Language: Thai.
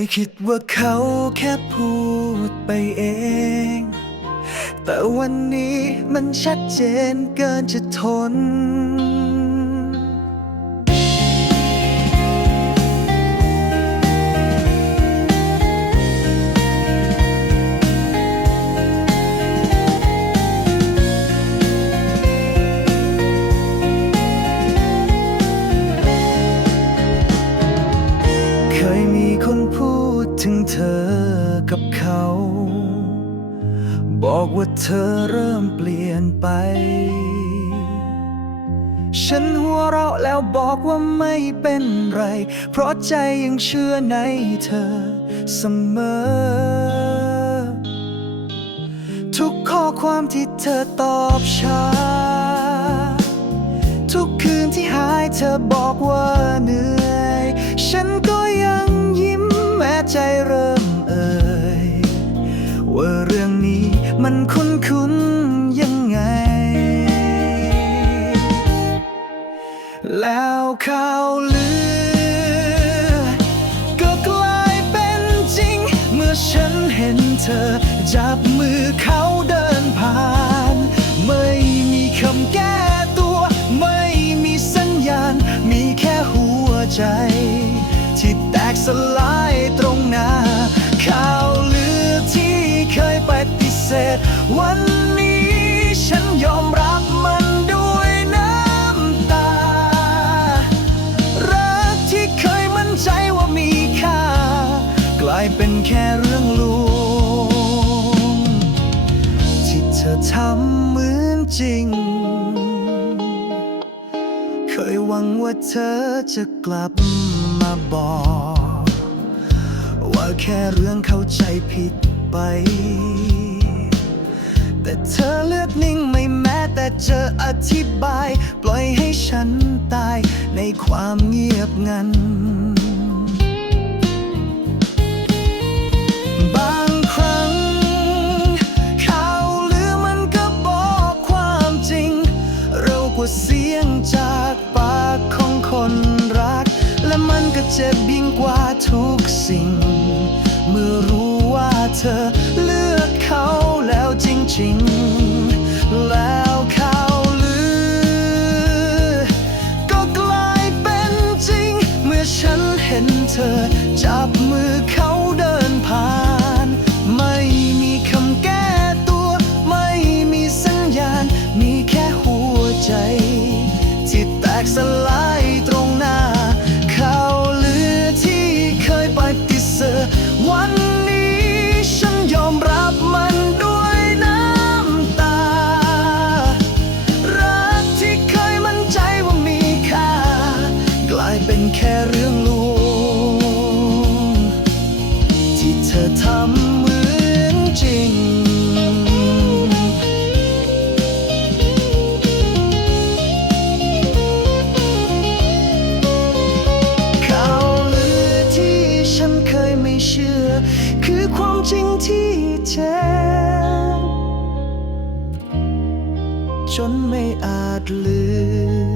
ยคิดว่าเขาแค่พูดไปเอง แต่วันนี้มันชัดเจนเกินจะทน ถึงเธอกับเขา บอกว่าเธอเริ่มเปลี่ยนไป ฉันหัวเราะแล้วบอกว่าไม่เป็นไร เพราะใจยังเชื่อในเธอเสมอ ทุกข้อความที่เธอตอบช้า ทุกคืนที่หายเธอบอกว่าเหนื่อย ฉันก็ ใจเริ่มเอ่ยว่าเรื่องนี้มันคุ้นคุ้นๆยังไง แล้วเขาลือ ก็กลายเป็นจริง เมื่อฉันเห็นเธอ จับมือเขาเดินผ่าน ไม่มีคำแก้ตัว ไม่มีสัญญาณ มีแค่หัวใจ ที่แตกสลาย วันนี้ฉันยอมรับมันด้วยน้ำตา รักที่เคยมั่นใจว่ามีค่า กลายเป็นแค่เรื่องลวงที่เธอทำเหมือนจริง เคยหวังว่าเธอจะกลับมาบอกว่าแค่เรื่องเข้าใจผิดไป แต่เธอเลือกนิ่งไม่แม้แต่เจออธิบาย ปล่อยให้ฉันตายในความเงียบงัน บางครั้งข่าวลือมันก็บอกความจริง เร็วกว่าเสียงจากปากของคนรัก และมันก็เจ็บยิ่งกว่าทุกสิ่ง เมื่อรู้ว่าเธอเลือกเขาแล้วจริงๆ แล้วเขาลือ ก็กลายเป็นจริง เมื่อฉันเห็นเธอจับมือเขา ลายเป็นแค่เรื่องลวงที่เธอทำเหมือนจริง ข่าวลือที่ฉันเคยไม่เชื่อ คือความจริงที่เจ็บจนไม่อาจลืม